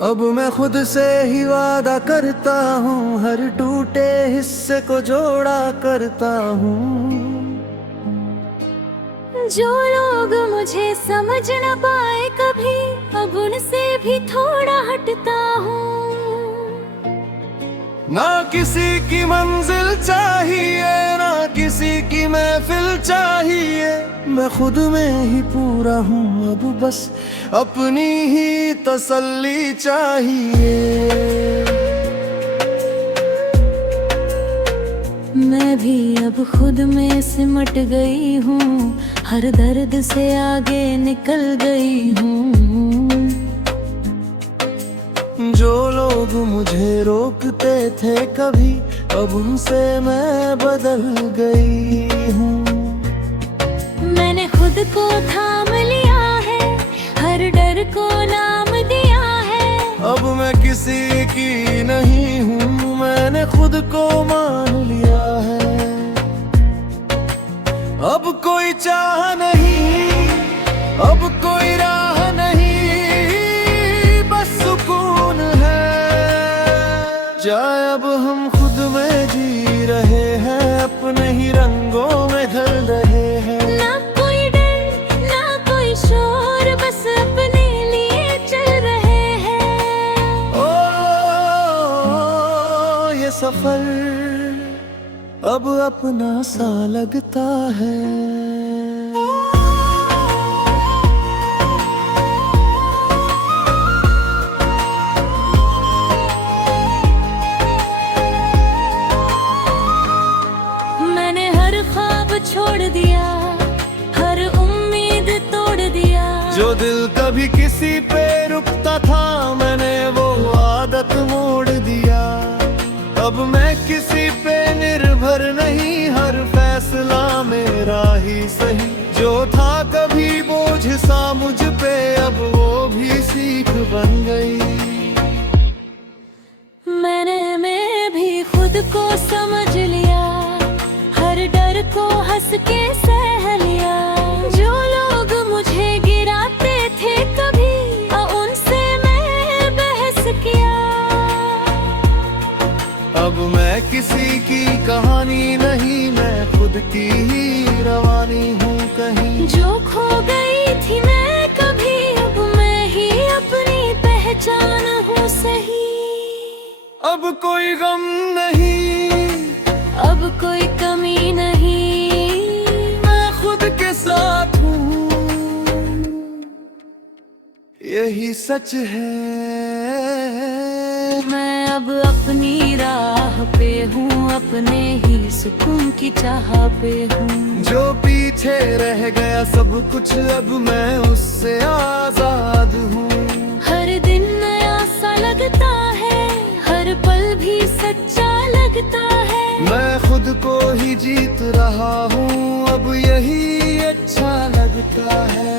अब मैं खुद से ही वादा करता हूँ, हर टूटे हिस्से को जोड़ा करता हूँ। जो लोग मुझे समझ न पाए कभी, अब उनसे भी थोड़ा हटता हूँ। ना किसी की मंजिल चाहिए, ना किसी की महफिल चाहिए, मैं खुद में ही पूरा हूँ। अब बस अपनी ही तसल्ली चाहिए। मैं भी अब खुद में सिमट गई हूँ, हर दर्द से आगे निकल गई हूँ। जो लोग मुझे रोकते थे कभी, अब उनसे मैं बदल गई हूँ। मैंने खुद को थाम लिया है, हर डर को नाम दिया है। अब मैं किसी की नहीं हूँ, मैंने खुद को मान लिया है। अब कोई चाह नहीं, अब कोई राह नहीं, बस सुकून है। जाए अब हम खुद में जी रहे हैं, अपने ही रंगों में ढल रहे हैं। ना कोई डर ना कोई शोर, बस अपने लिए चल रहे हैं। ओ ये सफर अब अपना सा लगता है। मैंने हर ख्वाब छोड़ दिया, हर उम्मीद तोड़ दिया। जो दिल कभी किसी पे रुकता था, मैंने वो आदत मोड़ दिया। अब मैं किसी पे निर्भर नहीं, हर फैसला मेरा ही सही। जो था कभी बोझ सा मुझ पे, अब वो भी सीख बन गई। मैं भी खुद को समझ लिया, हर डर को हंस के सह लिया। जो लोग मुझे गिराते थे कभी, उनसे मैं बहस किया। अब मैं किसी की कहानी नहीं, मैं खुद की ही रवानी हूँ कहीं। जो खो गई थी मैं कभी, अब मैं ही अपनी पहचान हूँ सही। अब कोई गम नहीं, अब कोई कमी नहीं, मैं खुद के साथ हूँ, यही सच है। मैं अब अपनी राह पे हूँ, अपने ही सुकून की चाह पे हूँ। जो पीछे रह गया सब कुछ, अब मैं उससे आजाद हूँ। हर दिन नया सा लगता है, हर पल भी सच्चा लगता है। मैं खुद को ही जीत रहा हूँ, अब यही अच्छा लगता है।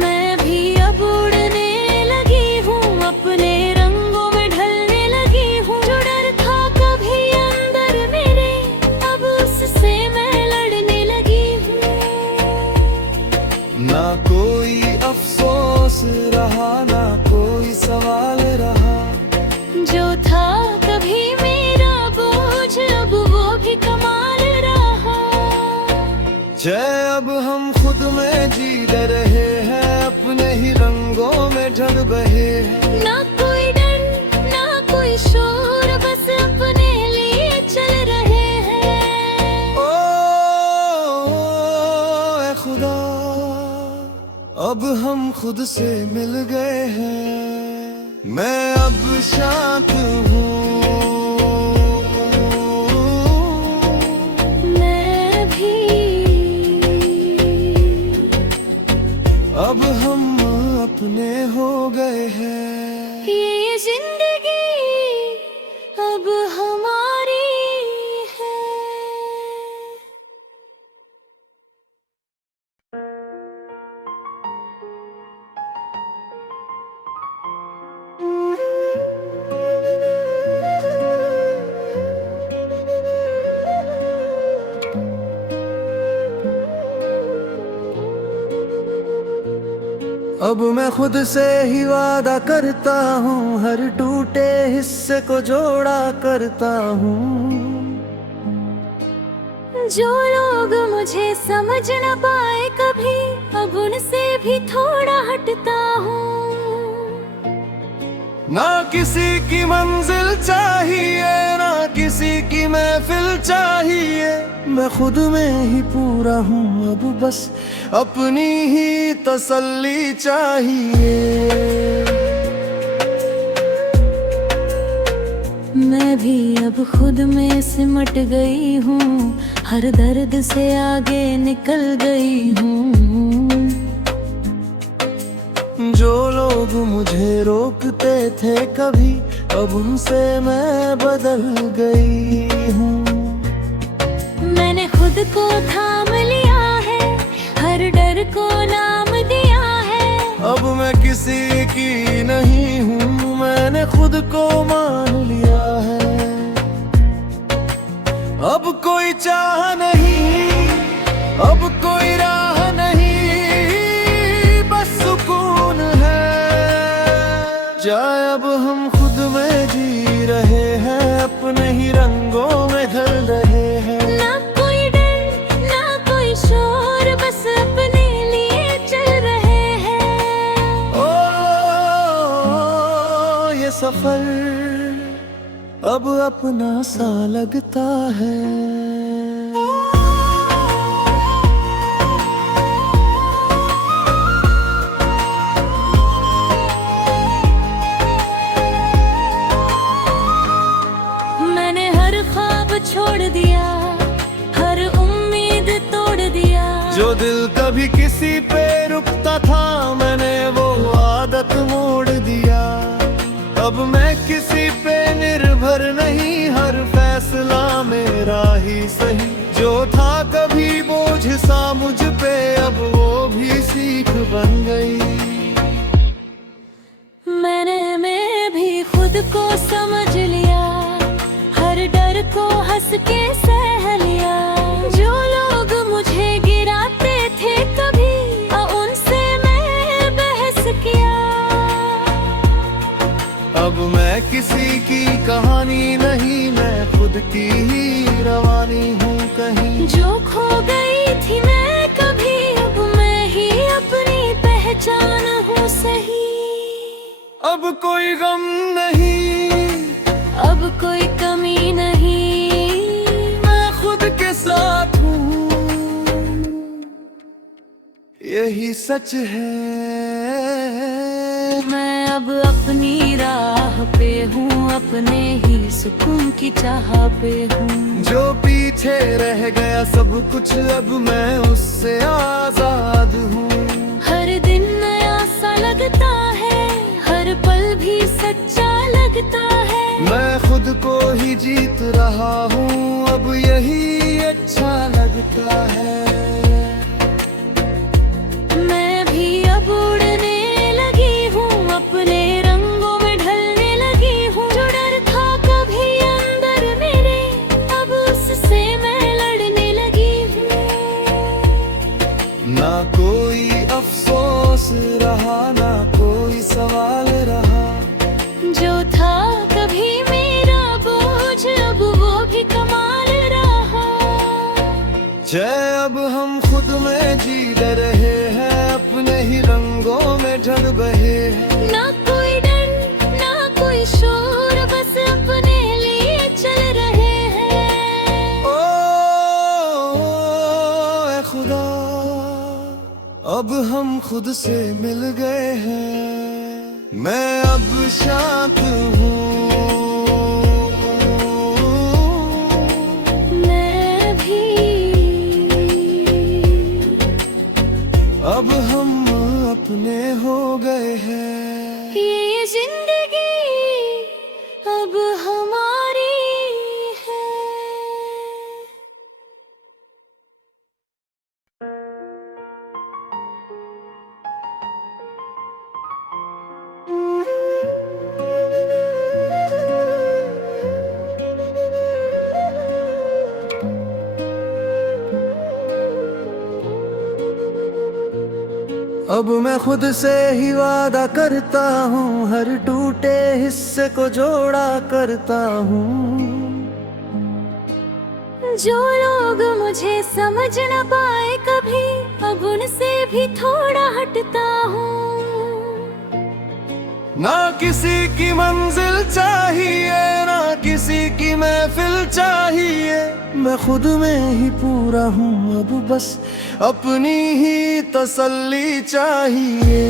मैं भी अब उड़ने लगी हूँ, अपने रंगों में ढलने लगी हूँ। जो डर था कभी अंदर मेरे, अब उससे मैं लड़ने लगी हूँ। ना कोई अफसोस रहा, ना कोई सवाल रहा। जो था कभी मेरा बोझ, अब वो भी कमाल रहा। जय अब हम खुद में जी रहे हैं, अपने ही रंगों में ढल बहे हैं। ना कोई डर ना कोई शोर, बस अपने लिए चल रहे हैं। ओ ऐ खुदा, अब हम खुद से मिल गए हैं। मैं अब शांत हूँ, मैं भी अब हम अपने हो गए हैं। ये जिंदगी अब हमारी है। अब मैं खुद से ही वादा करता हूँ, हर टूटे हिस्से को जोड़ा करता हूँ। जो लोग मुझे समझ न पाए कभी, अब उनसे भी थोड़ा हटता हूँ। ना किसी की मंजिल चाहिए, ना किसी की महफिल चाहिए, मैं खुद में ही पूरा हूँ। अब बस अपनी ही तसल्ली चाहिए। मैं भी अब खुद में सिमट गई हूँ, हर दर्द से आगे निकल गई हूँ। जो लोग मुझे रोकते थे कभी, अब उनसे मैं बदल गई हूँ। मैंने खुद को थाम लिया है, हर डर को नाम दिया है। अब मैं किसी की नहीं हूँ, मैंने खुद को मान लिया है। अब कोई चाह नहीं, अब कोई राह नहीं, बस सुकून है। जाए अब हम खुद में जी रहे हैं, अपने ही रंगों में ढल रहे हैं। ना कोई डर ना कोई शोर, बस अपने लिए चल रहे हैं। ये सफर अब अपना सा लगता है। मैंने हर ख्वाब छोड़ दिया, हर उम्मीद तोड़ दिया। जो दिल कभी किसी पे रुकता था, मैंने वो आदत मोड़ दिया। अब मैं किसी पे निर्भर नहीं, हर फैसला मेरा ही सही। जो था कभी बोझ सा मुझ पे, अब वो भी सीख बन गई। मैं भी खुद को समझ लिया, हर डर को हंस के सह लिया। जो लोग मुझे गिराते थे कभी, उनसे मैं बहस किया। अब मैं किसी की कहानी नहीं, मैं खुद की ही रवानी हूँ कहीं। जो खो गई थी मैं कभी, अब मैं ही अपनी पहचान हूँ सही। अब कोई गम नहीं, अब कोई कमी नहीं, मैं खुद के साथ हूँ, यही सच है। मैं अब अपनी राह पे हूँ, अपने ही सुकून की चाह पे हूँ। जो पीछे रह गया सब कुछ, अब मैं उससे आजाद हूँ। हर दिन नया सा लगता है, हर पल भी सच्चा लगता है। मैं खुद को ही जीत रहा हूँ, अब यही अच्छा लगता है। मैं भी अब उड़ने लगी हूँ, अपने रंगों में ढलने लगी हूँ। जो डर था कभी अंदर मेरे, अब उससे मैं लड़ने लगी हूँ। ना कोई अफसोस रहा, ना कोई सवाल रहा। जो था कभी मेरा बोझ, अब वो भी कमाल रहा। जय अब हम खुद में जी रहे हैं, अपने ही रंगों में ढल बहे हैं। ना कोई डर ना कोई शोर, बस अपने लिए चल रहे हैं। ऐ खुदा, अब हम खुद से मिल गए हैं। मैं अब शांत हूँ, मैं भी अब हम अपने हो गए हैं। ये जिंदगी अब हमारी है। अब मैं खुद से ही वादा करता हूँ, हर टूटे हिस्से को जोड़ा करता हूँ। जो लोग मुझे समझ न पाए कभी, अब उनसे भी थोड़ा हटता हूँ। ना किसी की मंजिल चाहिए, ना किसी की महफिल चाहिए, मैं खुद में ही पूरा हूँ। अब बस अपनी ही तसल्ली चाहिए।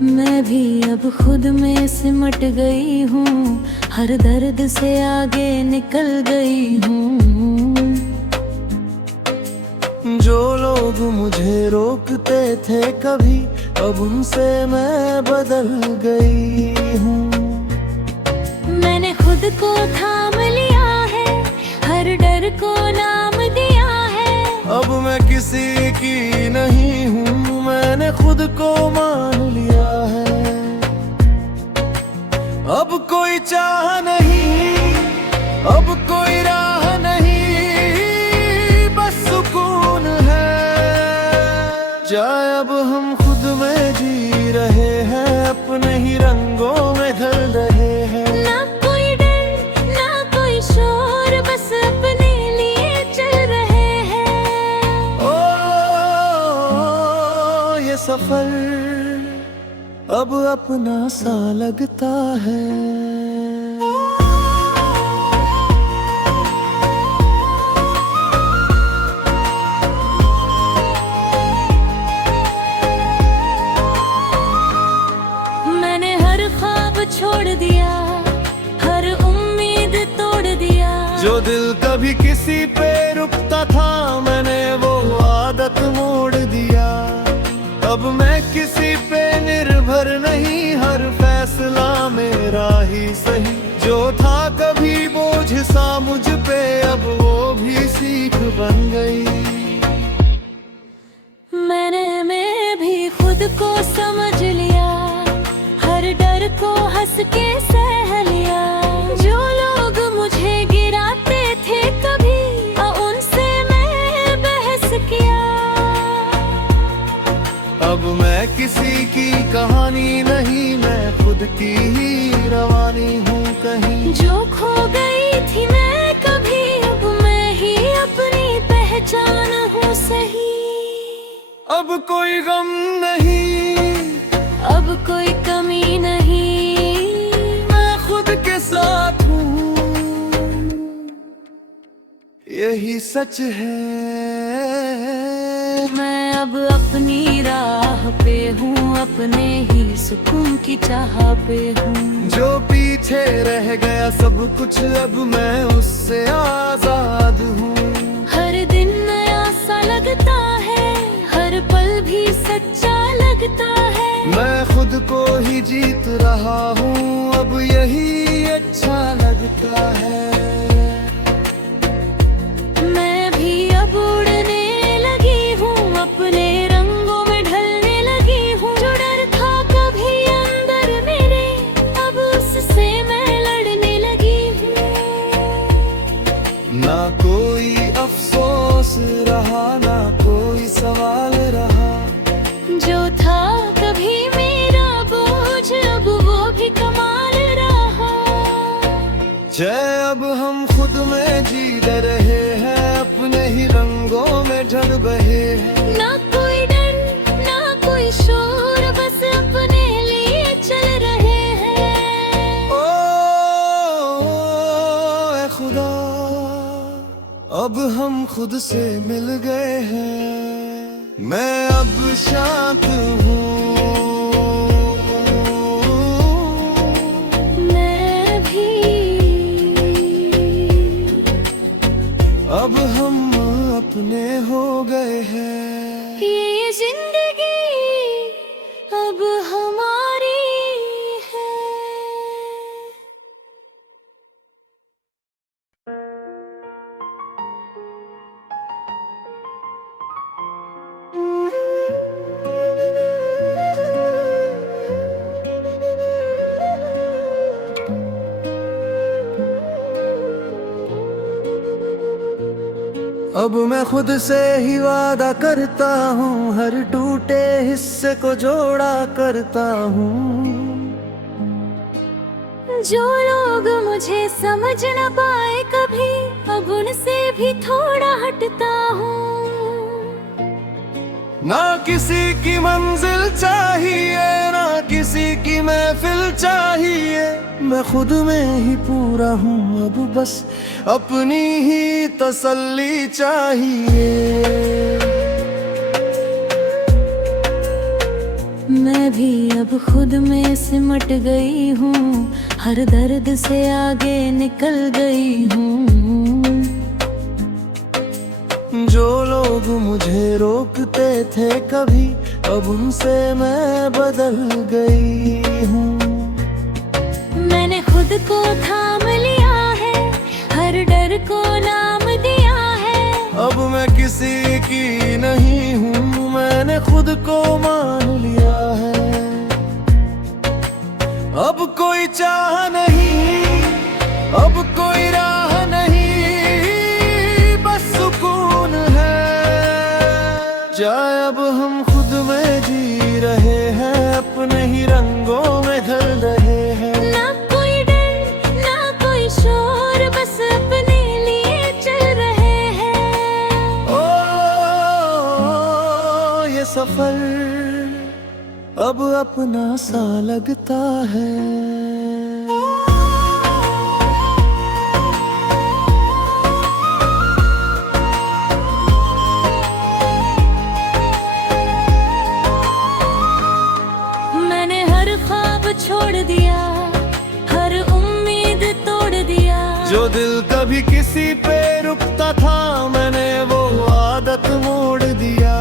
मैं भी अब खुद में सिमट गई हूँ, हर दर्द से आगे निकल गई हूँ। जो लोग मुझे रोकते थे कभी, अब उनसे मैं बदल गई हूँ। मैंने खुद को थाम लिया है, हर डर को नाम दिया है। अब मैं किसी की नहीं हूँ, मैंने खुद को मान लिया है। अब कोई चाह नहीं, अब कोई राह नहीं, बस सुकून है। जाए अब हम खुद में जी रहे हैं, अपने ही रंगों में ढल रहे हैं। ना कोई डर ना कोई शोर, बस अपने लिए चल रहे हैं। ये सफर अब अपना सा लगता है। मैंने हर ख्वाब छोड़ दिया, हर उम्मीद तोड़ दिया। जो दिल कभी किसी पे रुकता था, मैंने वो आदत मोड़ दिया। अब मैं किसी पे निर्भर नहीं, हर फैसला मेरा ही सही। जो था कभी बोझ सा मुझ पे, अब वो भी सीख बन गई। मैं भी खुद को समझ लिया, हर डर को हंस के सह लिया। जो लोग मुझे गिराते थे कभी, उनसे मैं बहस किया। अब मैं किसी की कहानी नहीं, मैं खुद की ही रवानी हूँ कहीं। जो खो गई थी मैं कभी, अब मैं ही अपनी पहचान हूँ सही। अब कोई गम नहीं, अब कोई कमी नहीं, मैं खुद के साथ हूँ, यही सच है। मैं अब अपनी राह पे हूँ, अपने ही सुकून की चाह पे हूँ। जो पीछे रह गया सब कुछ, अब मैं उससे आजाद हूँ। हर दिन नया सा लगता है, हर पल भी सच्चा लगता है। मैं खुद को ही जीत रहा हूँ, अब यही अच्छा लगता है। मैं भी अब उड़ने लगी हूँ, अपने रंगों में ढलने लगी हूँ। जो डर था कभी अंदर मेरे, अब उससे मैं लड़ने लगी हूँ। ना कोई अफसोस रहा, ना कोई सवाल रहा। जो था कभी मेरा बोझ, अब वो भी कमाल रहा। जय अब हम खुद में जी रहे हैं, अपने ही रंगों में ढल बहे हैं। ना कोई डर ना कोई शोर, बस अपने लिए चल रहे हैं। ऐ खुदा, अब हम खुद से मिल गए हैं। मैं अब शांत हूँ, मैं भी अब हम अपने हो गए हैं। ये जिंदगी अब हमारी है। अब मैं खुद से ही वादा करता हूँ, हर टूटे हिस्से को जोड़ा करता हूँ। जो लोग मुझे समझ न पाए कभी, अब उनसे भी थोड़ा हटता हूँ। ना किसी की मंजिल चाहिए, ना किसी की महफिल चाहिए, मैं खुद में ही पूरा हूँ। अब बस अपनी ही तसल्ली चाहिए। मैं भी अब खुद में सिमट गई हूँ, हर दर्द से आगे निकल गई हूँ। जो लोग मुझे रोकते थे कभी, अब उनसे मैं बदल गई हूँ। मैंने खुद को थाम लिया है, हर डर को नाम दिया है। अब मैं किसी की नहीं हूँ, मैंने खुद को मान लिया है। अब कोई चाह नहीं, अब कोई राह नहीं, बस सुकून है। चाहे अब हम खुद में जी रहे हैं, अपने ही रंगों में ढल रहे हैं। ना कोई डर, ना कोई शोर, बस अपने लिए चल रहे हैं। ओ, ये सफर अब अपना सा लगता है। मैंने हर ख्वाब छोड़ दिया, हर उम्मीद तोड़ दिया। जो दिल कभी किसी पे रुकता था, मैंने वो आदत मोड़ दिया।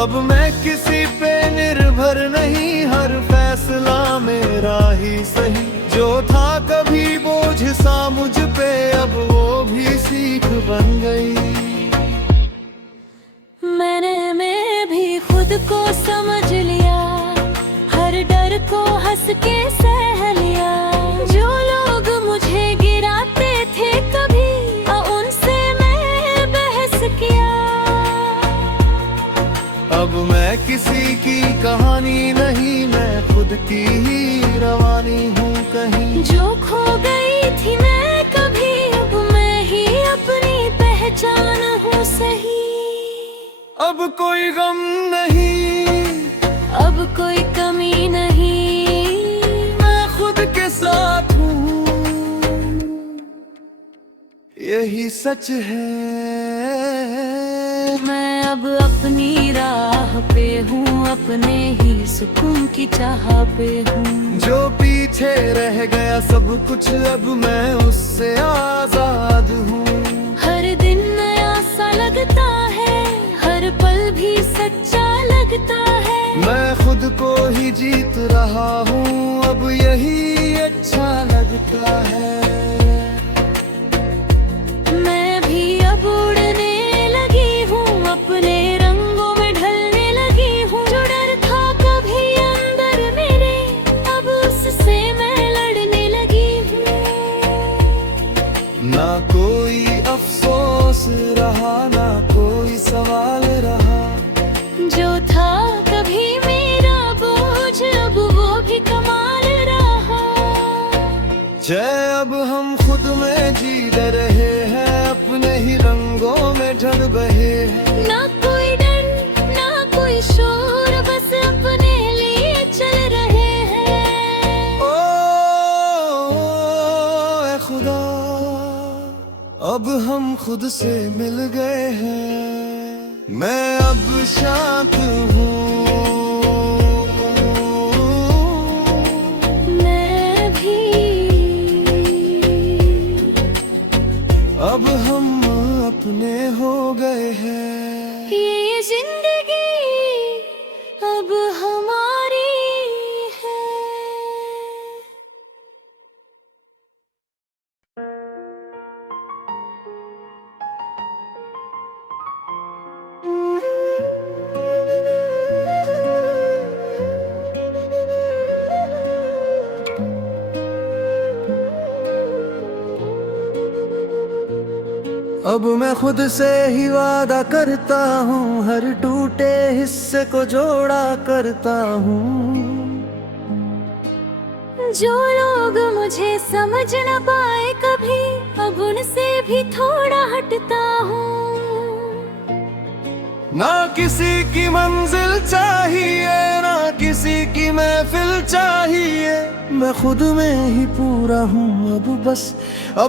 अब मैं किसी पे निर्भर नहीं, हर फैसला मेरा ही सही। जो था कभी बोझ सा मुझ पे, अब वो भी सीख बन गई। मैं भी खुद को समझ लिया, हर डर को हंस के सह लिया। जो लोग मुझे गिराते थे कभी, उनसे मैं बहस किया। अब मैं किसी की कहानी नहीं, मैं खुद की ही रवानी हूँ कहीं। जो खो गई थी मैं कभी, अब मैं ही अपनी पहचान हूँ सही। अब कोई गम नहीं, अब कोई कमी नहीं, मैं खुद के साथ हूँ, यही सच है। मैं अब अपनी राह पे हूँ, अपने ही सुकून की चाह पे हूँ। जो पीछे रह गया सब कुछ, अब मैं उससे आजाद हूँ। हर दिन नया सा लगता है, हर पल भी सच्चा लगता है। मैं खुद को ही जीत रहा हूँ, अब यही अच्छा लगता है। मैं भी अब उड़ने लगी हूँ, अपने रंगों में ढलने लगी हूँ। जो डर था कभी अंदर मेरे, अब उससे मैं लड़ने लगी हूँ। ना कोई अफसोस रहा, ना कोई सवाल रहा। जो था कभी मेरा बोझ, अब वो भी कमाल रहा। जय अब हम खुद में जी रहे हैं, अपने ही रंगों में ढल बहे हैं। ना कोई डर, ना कोई शोर, बस अपने लिए चल रहे हैं। ओ, ऐ खुदा, अब हम खुद से मिल गए हैं। मैं अब शांत हूँ, मैं भी अब हम अपने हो गए हैं। ये जिंदगी अब हमारी है। अब मैं खुद से ही वादा करता हूँ, हर टूटे हिस्से को जोड़ा करता हूँ। जो लोग मुझे समझ न पाए कभी, अब उनसे भी थोड़ा हटता हूँ। ना किसी की मंजिल चाहिए, ना किसी की महफिल चाहिए, मैं खुद में ही पूरा हूँ अब बस। अब